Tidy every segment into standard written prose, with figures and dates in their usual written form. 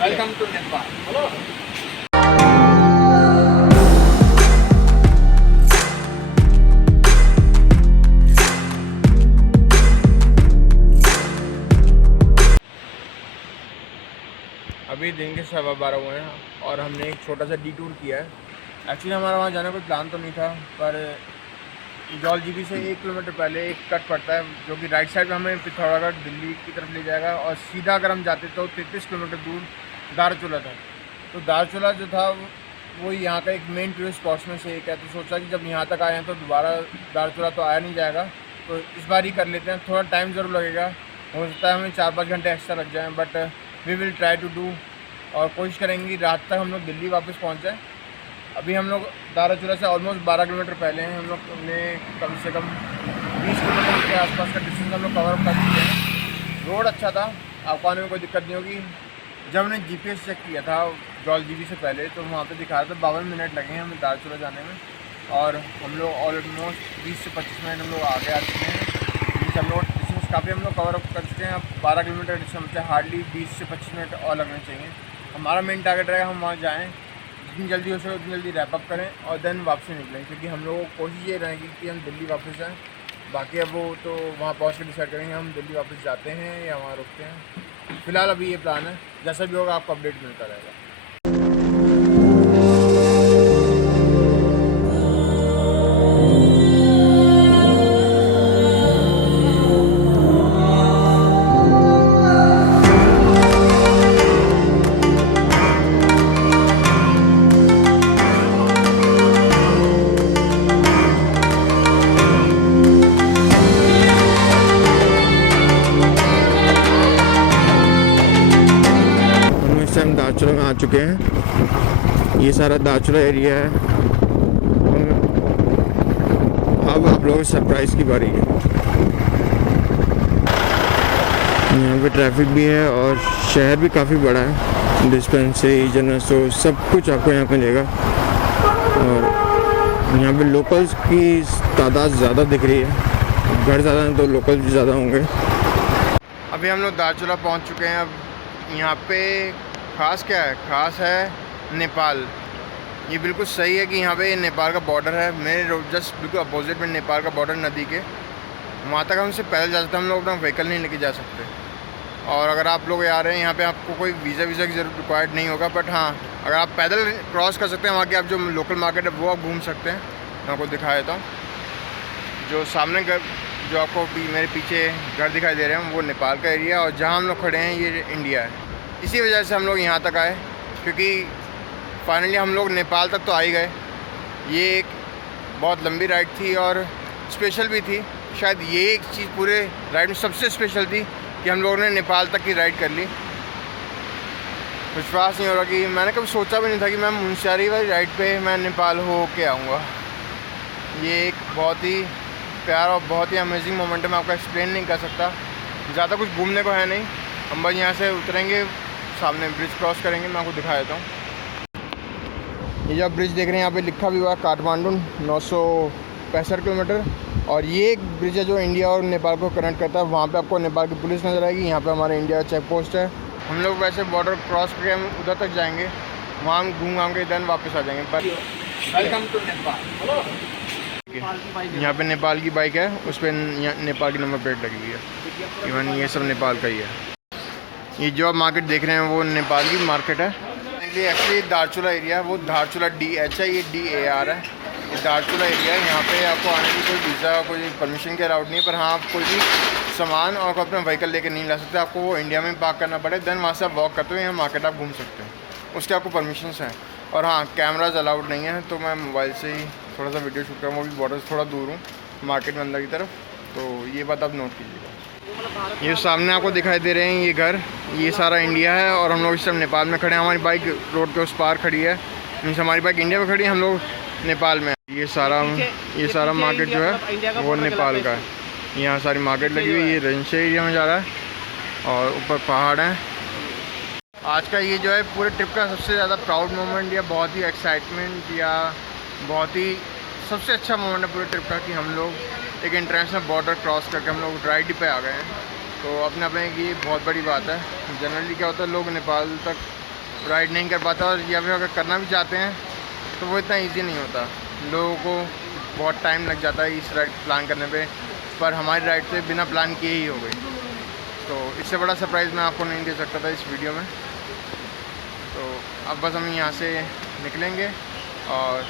Welcome to Nepal. अभी दिन के 12:15 हुए हैं और हमने एक छोटा सा डिटूर किया है। एक्चुअली हमारा वहाँ जाने का कोई प्लान तो नहीं था, पर जौलजीबी से 1 किलोमीटर पहले एक कट पड़ता है जो कि राइट साइड में हमें पिथौरागढ़ दिल्ली की तरफ ले जाएगा, और सीधा अगर हम जाते तो 33 किलोमीटर दूर दारचूला था। तो दारचूला जो था वो यहाँ का एक मेन टूरिस्ट स्पॉट्स में से एक है। तो सोचा कि जब यहाँ तक आए हैं तो दोबारा दारचूला तो आया नहीं जाएगा, तो इस बार ही कर लेते हैं। थोड़ा टाइम ज़रूर लगेगा, हो सकता है हमें 4-5 घंटे एक्स्ट्रा लग जाएँ, but we will try to do, और कोशिश करेंगे रात तक हम लोग दिल्ली वापस पहुँच जाएँ। अभी हम लोग दारचूला से ऑलमोस्ट 12 किलोमीटर पहले हैं। हम लोग ने कम से कम 20 किलोमीटर के आसपास का डिस्टेंस हम लोग कवर अप कर चुके हैं। रोड अच्छा था, आपको आने में कोई दिक्कत नहीं होगी। जब हमने जीपीएस चेक किया था जौलजीबी से पहले तो वहाँ पे दिखा रहा था 52 मिनट लगे हैं हमें दारचूला जाने में, और हम लोग ऑलमोस्ट 20 से 25 मिनट हम लोग आगे आ चुके हैं। मीन्स हम लोग डिस्टेंस काफ़ी हम लोग कवर अप कर चुके हैं। अब 12 किलोमीटर डिस्टेंस से हार्डली 20 से 25 मिनट और लगने चाहिए। हमारा मेन टारगेट रहेगा हम वहाँ जाएँ, जितनी जल्दी हो सके उतनी जल्दी रैप अप करें और देन वापसी निकलें, क्योंकि हम लोगों को कोशिश ये रहेगी कि हम दिल्ली वापस जाएँ। बाकी अब वो तो वहाँ पहुँच के डिसाइड करेंगे हम दिल्ली वापस जाते हैं या वहाँ रुकते हैं। फ़िलहाल अभी ये प्लान है, जैसा भी होगा आपको अपडेट मिलता रहेगा। हम दारचूला में आ चुके हैं। ये सारा दारचूला एरिया है। अब आप लोगों को सरप्राइज़ की बारी है। यहाँ पे ट्रैफिक भी है और शहर भी काफ़ी बड़ा है। डिस्पेंसरी, जनरल स्टोर, सब कुछ आपको यहाँ पे मिलेगा। और यहाँ पे लोकल्स की तादाद ज़्यादा दिख रही है। घर ज़्यादा हैं तो लोकल्स भी ज़्यादा होंगे। अभी हम लोग दारचूला पहुँच चुके हैं। अब यहाँ पे ख़ास क्या है? ख़ास है नेपाल। ये बिल्कुल सही है कि यहाँ पे नेपाल का बॉर्डर है। मेरे जस्ट बिल्कुल अपोजिट में नेपाल का बॉर्डर नदी के, वहाँ तक हमसे पैदल जा सकते हैं। हम लोग अपना व्हीकल नहीं लेके जा सकते। और अगर आप लोग आ रहे हैं यहाँ पे, आपको कोई वीज़ा की ज़रूरत रिक्वायर्ड नहीं होगा। बट हाँ, अगर आप पैदल क्रॉस कर सकते हैं वहाँ के, आप जो लोकल मार्केट है वो आप घूम सकते हैं। मैं आपको दिखा देता हूँ। जो सामने घर, जो आपको मेरे पीछे घर दिखाई दे रहे हैं, वो नेपाल का एरिया, और जहाँ हम लोग खड़े हैं ये इंडिया है। इसी वजह से हम लोग यहाँ तक आए, क्योंकि फाइनली हम लोग नेपाल तक तो आ ही गए। ये एक बहुत लंबी राइड थी और स्पेशल भी थी। शायद ये एक चीज़ पूरे राइड में सबसे स्पेशल थी कि हम लोगों ने नेपाल तक की राइड कर ली। विश्वास नहीं हो रहा कि मैंने कभी सोचा भी नहीं था कि मैं मुनस्यारी वाली राइड पे मैं नेपाल हो के आऊँगा। ये एक बहुत ही प्यारा और बहुत ही अमेजिंग मोमेंट है। मैं आपको एक्सप्लेन नहीं कर सकता। ज़्यादा कुछ घूमने को है नहीं। हम बस यहाँ से उतरेंगे, सामने ब्रिज क्रॉस करेंगे। मैं आपको दिखा देता हूँ। ये जो आप ब्रिज देख रहे हैं यहाँ पे लिखा भी हुआ है काठमांडू 965 किलोमीटर। और ये एक ब्रिज है जो इंडिया और नेपाल को कनेक्ट करता है। वहाँ पे आपको नेपाल की पुलिस नज़र आएगी। यहाँ पे हमारा इंडिया चेक पोस्ट है। हम लोग वैसे बॉर्डर क्रॉस करके हम उधर तक जाएंगे, वहाँ हम घूम घाम के देन वापस आ जाएंगे। पर वेलकम टू नेपाल। यहाँ पे नेपाल की बाइक है, उस पर नेपाल की नंबर प्लेट लगी हुई है। इवन ये सब नेपाल का ही है। ये जो आप मार्केट देख रहे हैं वो नेपाल की मार्केट है। एक्चुअली दारचूला एरिया, वो दारचूला DH है, ये DAR है। ये दारचूला एरिया है। यहाँ पे आपको आने की कोई वीज़ा, कोई परमिशन की अलाउड नहीं है। पर हाँ, आप कोई भी सामान और अपना व्हीकल लेकर नहीं ला सकते। आपको वो इंडिया में पार्क करना पड़े, देन वहाँ से आप वॉक करते हुए यहाँ मार्केट आप घूम सकते हैं। उसके आपको परमिशंस हैं। और हाँ, कैमराज अलाउड नहीं है, तो मैं मोबाइल से ही थोड़ा सा वीडियो शूट करूँ। वो भी बॉर्डर से थोड़ा दूर हूँ, मार्केट में अंदर की तरफ। तो ये बात आप नोट कीजिएगा। ये सामने आपको दिखाई दे रहे हैं ये घर, ये सारा इंडिया है और हम लोग इस समय नेपाल में खड़े हैं। हमारी बाइक रोड के उस पार खड़ी है, मीन्स हमारी बाइक इंडिया में खड़ी है, हम लोग नेपाल में। ये सारा मार्केट जो है वो नेपाल का है। यहाँ सारी मार्केट लगी हुई है। ये रेंशे एरिया में जा रहा है और ऊपर पहाड़ हैं। आज का ये जो है पूरे ट्रिप का सबसे ज़्यादा प्राउड मोमेंट या बहुत ही एक्साइटमेंट या बहुत ही सबसे अच्छा मोमेंट है पूरे ट्रिप का कि हम लोग एक इंटरनेशनल बॉर्डर क्रॉस करके हम लोग राइड पे आ गए हैं। तो अपने आप में ये बहुत बड़ी बात है। जनरली क्या होता है, लोग नेपाल तक राइड नहीं कर पाता, और या फिर अगर करना भी चाहते हैं तो वो इतना ईजी नहीं होता। लोगों को बहुत टाइम लग जाता है इस राइड प्लान करने पे, पर हमारी राइड से बिना प्लान किए ही हो गई। तो इससे बड़ा सरप्राइज़ मैं आपको नहीं दे सकता था इस वीडियो में। तो अब बस हम यहाँ से निकलेंगे और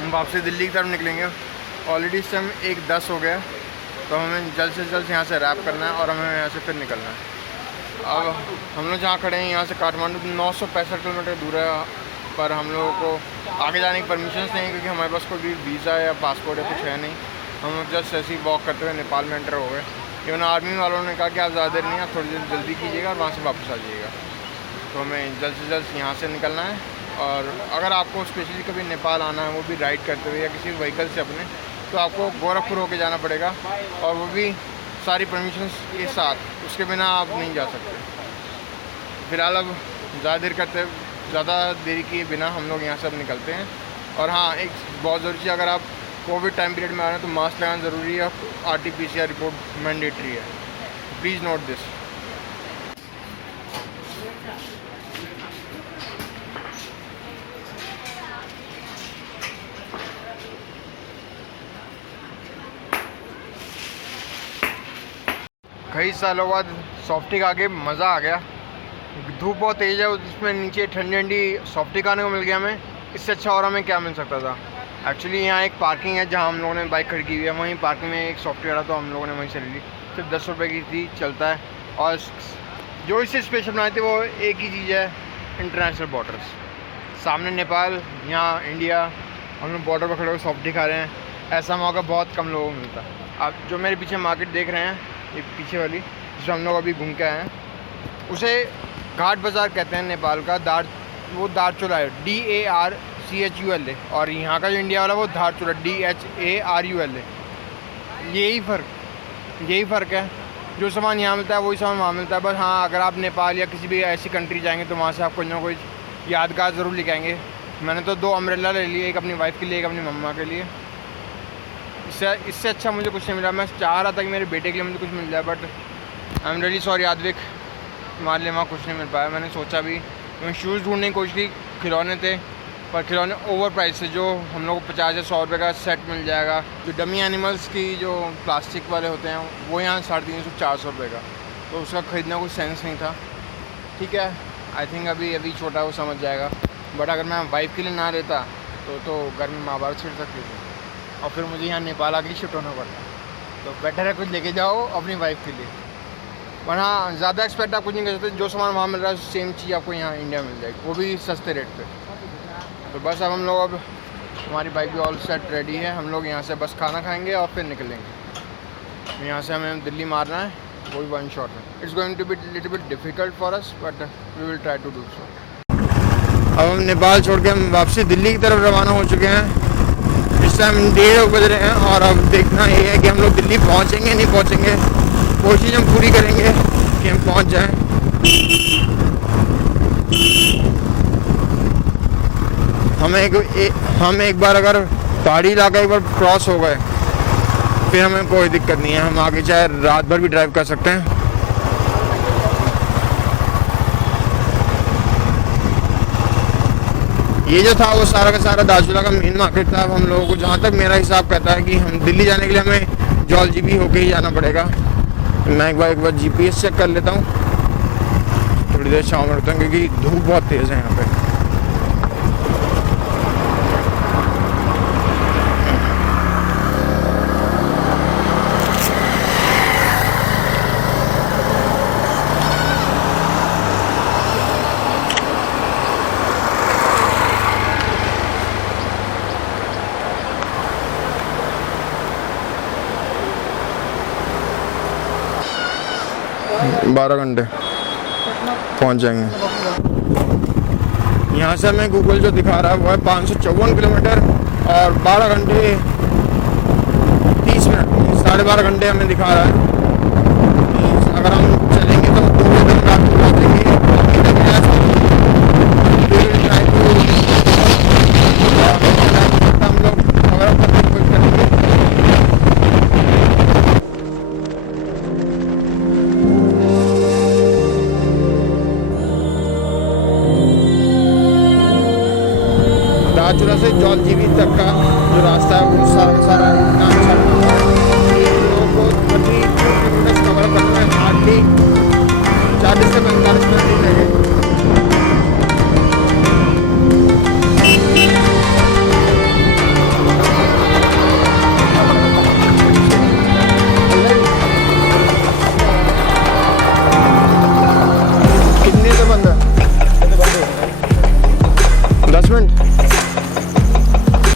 हम वापसी दिल्ली की तरफ निकलेंगे। ऑलरेडी इस टाइम 1:10 हो गया, तो हमें जल्द से जल्द यहाँ से रैप करना है और हमें यहाँ से फिर निकलना है। अब हम लोग जहाँ खड़े हैं यहाँ से काठमांडू 965 किलोमीटर दूर है, पर हम लोगों को आगे जाने की परमिशन नहीं है क्योंकि हमारे पास कोई भी वीज़ा या पासपोर्ट या कुछ है नहीं। हम लोग जस्ट ऐसे ही वॉक करते हुए नेपाल में एंटर हो गए। इवन आर्मी वालों ने कहा कि आप ज़्यादा देर नहीं, आप थोड़ी देर जल्दी कीजिएगा और वहाँ से वापस आ जाइएगा। तो हमें जल्द से जल्द यहाँ से निकलना है। और अगर आपको स्पेशली कभी नेपाल आना है, वो भी राइड करते हुए या किसी व्हीकल से अपने, तो आपको गोरखपुर होके जाना पड़ेगा, और वो भी सारी परमिशंस के साथ, उसके बिना आप नहीं जा सकते। फ़िलहाल अब ज़्यादा देरी किए बिना हम लोग यहाँ से अब निकलते हैं। और हाँ, एक बहुत ज़रूरी चीज़, अगर आप कोविड टाइम पीरियड में आ रहे हैं तो मास्क लगाना ज़रूरी है, RT-PCR रिपोर्ट मैंडेटरी है। Please note this. कई सालों बाद सॉफ्टी खा के मज़ा आ गया। धूप बहुत तेज़ है, उसमें नीचे ठंडी ठंडी सॉफ्टी खाने को मिल गया हमें। इससे अच्छा और हमें क्या मिल सकता था। एक्चुअली यहाँ एक पार्किंग है जहाँ हम लोगों ने बाइक खड़ी की हुई है, वहीं पार्किंग में एक सॉफ्टी खड़ा, तो हम लोगों ने वहीं से ले ली। सिर्फ 10 रुपये की थी, चलता है। और जो इसे स्पेशल बनाए थे वो एक ही चीज़ है, इंटरनेशनल बॉर्डर्स। सामने नेपाल, यहाँ इंडिया, हम लोग बॉर्डर पर खड़े होकर सॉफ्टी खा रहे हैं। ऐसा मौका बहुत कम लोगों को मिलता है। आप जो मेरे पीछे मार्केट देख रहे हैं, ये पीछे वाली जिसमें हम लोग अभी घूम के आए हैं, उसे घाट बाज़ार कहते हैं नेपाल का। वो धारचूला है, DARCHULA, और यहाँ का जो इंडिया वाला वो धारचूला, DHARULA। यही फ़र्क है। जो सामान यहाँ मिलता है वही सामान वहाँ मिलता है। बस हाँ, अगर आप नेपाल या किसी भी ऐसी कंट्री जाएंगे तो वहाँ से आप कुछ ना कुछ यादगार ज़रूर लेके आएंगे। मैंने तो 2 अम्ब्रेला ले लिए, एक अपनी वाइफ के लिए, एक अपनी मम्मा के लिए। इससे अच्छा मुझे कुछ नहीं मिला। मैं चाह रहा था कि मेरे बेटे के लिए मुझे कुछ मिल जाए, but I am really sorry Yadvik, हमारे लिए वहाँ कुछ नहीं मिल पाया। मैंने सोचा भी, मैंने शूज़ ढूंढने की कोशिश की, खिलौने थे, पर खिलौने ओवर प्राइस थे। जो हम लोग को 50 या 100 रुपये का सेट मिल जाएगा। जो डमी एनिमल्स की जो प्लास्टिक वाले होते हैं वो यहाँ 350-400 रुपये का, तो उसका ख़रीदना कोई सेंस नहीं था। ठीक है, आई थिंक अभी छोटा वो समझ जाएगा, बट अगर मैं वाइफ के लिए ना लेता तो घर में माँ बाप छिड़ सकती थी, और फिर मुझे यहाँ नेपाल आके शिफ्ट होना पड़ता। तो बेटर है कुछ लेके जाओ अपनी वाइफ के लिए। पर हाँ, ज़्यादा एक्सपेक्ट आप कुछ नहीं कर सकते। जो सामान वहाँ मिल रहा है सेम चीज़ आपको यहाँ इंडिया मिल जाएगी, वो भी सस्ते रेट पे। तो बस अब हम लोग, हमारी बाइक भी ऑल सेट रेडी है। हम लोग यहाँ से बस खाना खाएंगे और फिर निकलेंगे। यहाँ से हमें दिल्ली मारना है, वो भी 1 शॉट में। It's going to be little bit difficult for us, but we will try to do so. अब हम नेपाल छोड़ के हम वापसी दिल्ली की तरफ रवाना हो चुके हैं। इस टाइम 1:30 बज रहे हैं, और अब देखना ये है कि हम लोग दिल्ली पहुँचेंगे नहीं पहुँचेंगे। कोशिश हम पूरी करेंगे कि हम पहुँच जाएं। हम एक बार अगर पहाड़ी इलाका एक बार क्रॉस हो गए, फिर हमें कोई दिक्कत नहीं है। हम आगे चाहे रात भर भी ड्राइव कर सकते हैं। ये जो था वो सारा का सारा धारचूला का मेन मार्केट था। अब हम लोगों को, जहाँ तक मेरा हिसाब कहता है, कि हम दिल्ली जाने के लिए हमें जौलजीबी होके ही जाना पड़ेगा। मैं एक बार GPS चेक कर लेता हूँ, थोड़ी देर शाम में रुकता हूँ क्योंकि धूप बहुत तेज़ है यहाँ पे। बारह घंटे पहुंच जाएंगे। यहाँ से हमें गूगल जो दिखा रहा है वो है 554 किलोमीटर और 12 घंटे 30 मिनट, 12.5 घंटे हमें दिखा रहा है। अगर हम चलेंगे तो 2 दिन रात को पहुँचेंगे। हम लोग कवर अप करने की कोशिश करेंगे। धारचूला से जौलजीबी तक का जो रास्ता है वो सारा इतना अच्छा बना हुआ है कि लोगों को 32 किलोमीटर कवर करना है हार्डली 40 से 45 मिनट ही लगे। कितने से बंद है? 10 मिनट।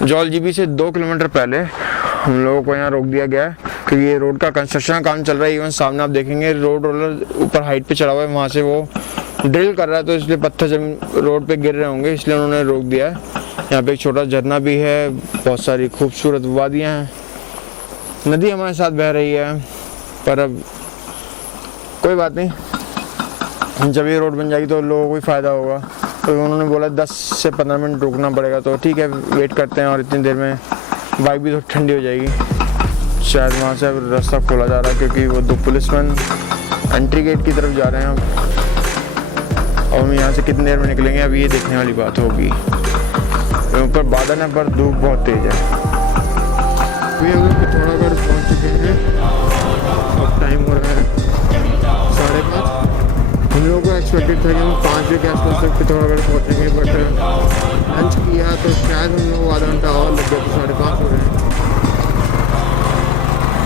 जौलजीबी से 2 किलोमीटर पहले हम लोगों को यहाँ रोक दिया गया है क्योंकि ये रोड का कंस्ट्रक्शन काम चल रहा है। इवन सामने आप देखेंगे रोड रोलर ऊपर हाइट पे चढ़ा हुआ है, वहाँ से वो ड्रिल कर रहा है, तो इसलिए पत्थर जमीन रोड पे गिर रहे होंगे, इसलिए उन्होंने रोक दिया है। यहाँ पे एक छोटा झरना भी है, बहुत सारी खूबसूरत वादियाँ हैं, नदी हमारे साथ बह रही है, पर अब कोई बात नहीं, जब ये रोड बन जाएगी तो लोगों को भी फ़ायदा होगा। तो उन्होंने बोला 10 से 15 मिनट रुकना पड़ेगा, तो ठीक है वेट करते हैं। और इतनी देर में बाइक भी तो ठंडी हो जाएगी। शायद वहाँ से अब रास्ता खोला जा रहा है क्योंकि वो 2 पुलिसमैन एंट्री गेट की तरफ जा रहे हैं और हम यहाँ से कितनी देर में निकलेंगे अभी ये देखने वाली बात होगी। ऊपर बादल है पर धूप बहुत तेज़ है। अभी हम लोग पिथौरागढ़ पहुँच चुके हैं। अब टाइम हो रहा है 5:30। हम लोगों को एक्सपेक्टेड था कि हम 5 बजे के आसपास तक पिथौरागढ़ पहुँचेंगे, बट लंच किया तो शायद हम लोग आधा घंटा और लग गया, तो 5:30 हो रहे हैं।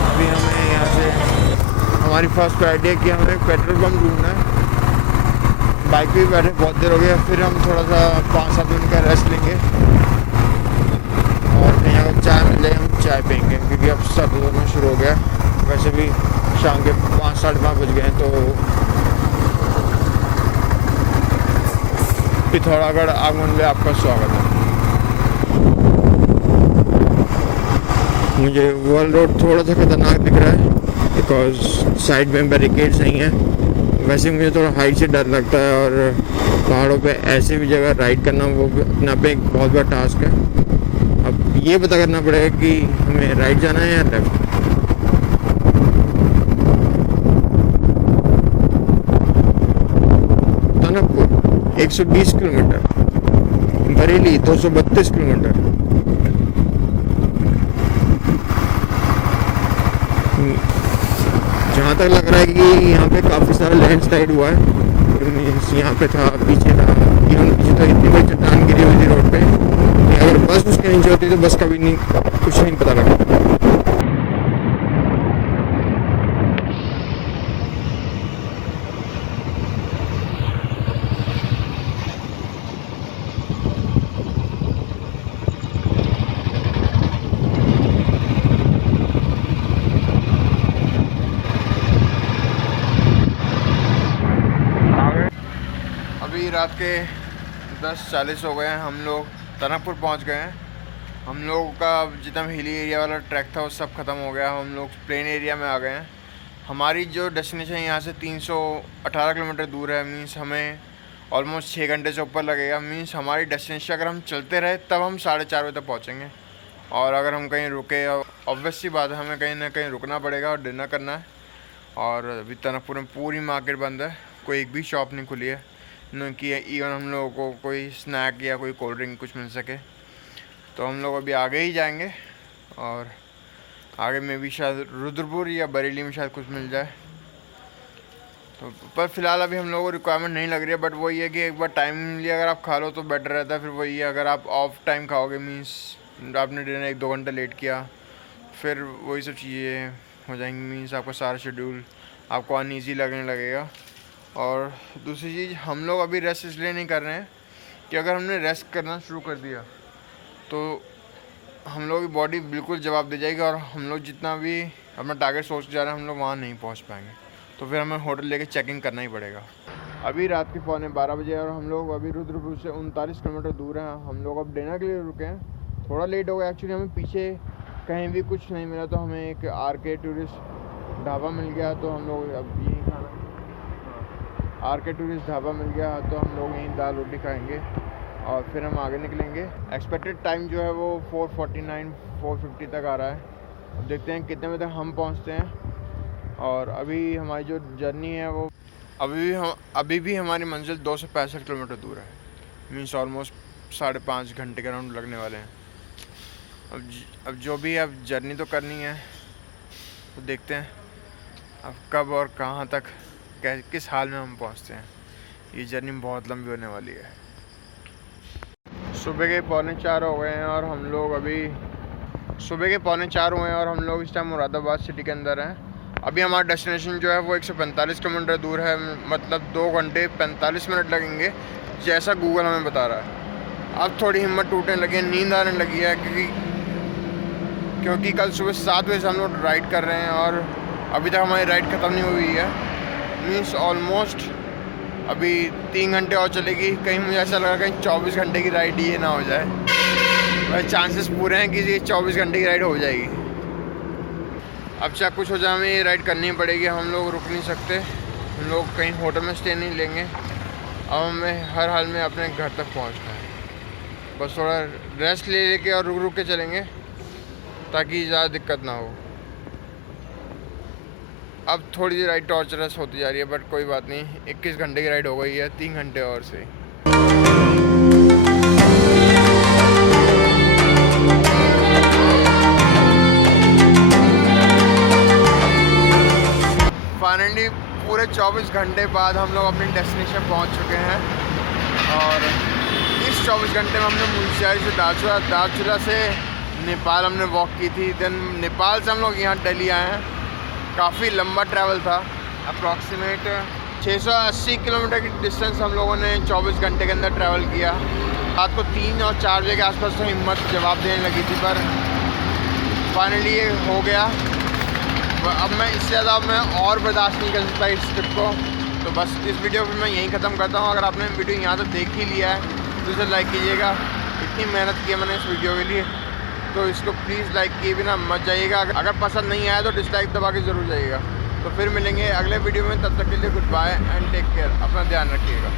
अभी हमें यहाँ से हमारी फर्स्ट प्रायोरिटी है कि हमें पेट्रोल पम्प ढूंढना है। बाइक पे भी बैठे बहुत देर हो गया, फिर हम थोड़ा सा 5-7 मिनट का रेस्ट लेंगे और कहीं अगर चाय मिल जाए हम चाय पियेंगे क्योंकि अब सर्द होना शुरू हो गया। वैसे भी शाम के 5-5:30 बज गए हैं। तो पिथौरागढ़ आगमन में आपका स्वागत है। मुझे वर्ल्ड रोड थोड़ा सा खतरनाक दिख रहा है बिकॉज साइड में बैरिकेड्स नहीं है। वैसे मुझे थोड़ा हाइट से डर लगता है और पहाड़ों पे ऐसे भी जगह राइड करना वो भी अपने आप में एक बहुत बड़ा टास्क है। अब ये पता करना पड़ेगा कि हमें राइट जाना है या लेफ्ट। तनकपुर 120 kilometre, Bareilly 232 kilometre. जहाँ तक लग रहा है कि यहाँ पे काफ़ी सारा लैंडस्लाइड हुआ है। यहाँ पे था, पीछे था, इवन पीछे तो इतनी बड़ी चट्टान गिरी हुई थी रोड पे। अगर बस उसके नीचे होती तो बस का भी नहीं कुछ नहीं पता लगता। रात के 10:40 हो गए हैं। हम लोग तनकपुर पहुंच गए हैं। हम लोगों का जितना हिली एरिया वाला ट्रैक था वो सब ख़त्म हो गया। हम लोग प्लेन एरिया में आ गए हैं। हमारी जो डेस्टिनेशन यहाँ से 318 किलोमीटर दूर है। मीन्स हमें ऑलमोस्ट 6 घंटे से ऊपर लगेगा। मीन्स हमारी डेस्टिनेशन अगर हम चलते रहे तब हम 4:30 बजे तक पहुँचेंगे। और अगर हम कहीं रुके, ऑब्वियस सी बात है हमें कहीं ना कहीं रुकना पड़ेगा और डिनर करना है। और अभी तनकपुर में पूरी मार्केट बंद है, कोई एक भी शॉप नहीं खुली है न कि इवन हम लोगों को कोई स्नैक या कोई कोल्ड ड्रिंक कुछ मिल सके। तो हम लोग अभी आगे ही जाएंगे और आगे में भी शायद रुद्रपुर या बरेली में शायद कुछ मिल जाए। तो पर फ़िलहाल अभी हम लोगों को रिक्वायरमेंट नहीं लग रही है। बट वही है कि एक बार टाइमली अगर आप खा लो तो बेटर रहता है। फिर वही है, अगर आप ऑफ टाइम खाओगे मीन्स आपने डिनर 1-2 घंटे लेट किया, फिर वही सब चीज़ें हो जाएंगी। मीन्स आपका सारा शेड्यूल आपको अनईज़ी लगने लगेगा। और दूसरी चीज़, हम लोग अभी रेस्ट इसलिए नहीं कर रहे हैं कि अगर हमने रेस्ट करना शुरू कर दिया तो हम लोग की बॉडी बिल्कुल जवाब दे जाएगी और हम लोग जितना भी अपना टारगेट सोच के जा रहे हैं हम लोग वहाँ नहीं पहुँच पाएंगे। तो फिर हमें होटल लेके चेकिंग करना ही पड़ेगा। अभी रात के 11:15 बजे और हम लोग अभी रुद्रपुर से 39 किलोमीटर दूर हैं। हम लोग अब डिनर के लिए रुके हैं। थोड़ा लेट हो गया एक्चुअली, हमें पीछे कहीं भी कुछ नहीं मिला तो हमें एक RK टूरिस्ट ढाबा मिल गया। तो हम लोग अब यहीं खाना, RK टूरिस्ट ढाबा मिल गया तो हम लोग यहीं दाल रोटी खाएंगे और फिर हम आगे निकलेंगे। एक्सपेक्टेड टाइम जो है वो 4:49-4:50 तक आ रहा है। अब देखते हैं कितने बजे तक हम पहुंचते हैं। और अभी हमारी जो जर्नी है वो अभी भी हमारी मंजिल 265 किलोमीटर दूर है। मीन्स ऑलमोस्ट 5.5 घंटे के राउंड लगने वाले हैं। अब जो भी अब जर्नी तो करनी है, तो देखते हैं अब कब और कहाँ तक किस हाल में हम पहुँचते हैं। ये जर्नी बहुत लंबी होने वाली है। सुबह के 3:45 हो गए हैं और हम लोग इस टाइम मुरादाबाद सिटी के अंदर हैं। अभी हमारा डेस्टिनेशन जो है वो 145 किलोमीटर दूर है, मतलब 2 घंटे 45 मिनट लगेंगे जैसा गूगल हमें बता रहा है। अब थोड़ी हिम्मत टूटने लगी है, नींद आने लगी है, क्योंकि कल सुबह 7 बजे से हम लोग राइड कर रहे हैं और अभी तक हमारी राइड ख़त्म नहीं हुई है। मीन्स ऑलमोस्ट अभी 3 घंटे और चलेगी। कहीं मुझे ऐसा लगा कहीं 24 घंटे की राइड ये ना हो जाए। वैसे चांसेस पूरे हैं कि ये 24 घंटे की राइड हो जाएगी। अब चाहे कुछ हो जाए, हमें ये राइड करनी पड़ेगी। हम लोग रुक नहीं सकते, हम लोग कहीं होटल में स्टे नहीं लेंगे। अब हमें हर हाल में अपने घर तक पहुंचना है। बस थोड़ा रेस्ट ले लेके और रुक के चलेंगे ताकि ज़्यादा दिक्कत ना हो। अब थोड़ी सी राइड टॉर्चरस होती जा रही है, बट कोई बात नहीं। 21 घंटे की राइड हो गई है, 3 घंटे और से। फाइनली पूरे 24 घंटे बाद हम लोग अपने डेस्टिनेशन पहुंच चुके हैं। और इस 24 घंटे में हमने मुंशियारी से दालचूला से नेपाल हमने वॉक की थी। देन नेपाल से हम लोग यहाँ दिल्ली आए हैं। काफ़ी लंबा ट्रैवल था, अप्रॉक्सीमेट 680 किलोमीटर की डिस्टेंस हम लोगों ने 24 घंटे के अंदर ट्रैवल किया। रात को 3 और 4 बजे के आसपास तो हिम्मत जवाब देने लगी थी, पर फाइनली ये हो गया। अब मैं इससे ज़्यादा और बर्दाश्त नहीं कर सकता इस ट्रिप को। तो बस इस वीडियो को मैं यहीं ख़त्म करता हूँ। अगर आपने वीडियो यहाँ तक देख ही लिया है तो इसे लाइक कीजिएगा। इतनी मेहनत की है मैंने इस वीडियो के लिए, तो इसको प्लीज़ लाइक किए बिना मत जाइएगा। अगर पसंद नहीं आया तो डिसलाइक दबा के ज़रूर जाइएगा। तो फिर मिलेंगे अगले वीडियो में, तब तक के लिए good bye and take care. अपना ध्यान रखिएगा।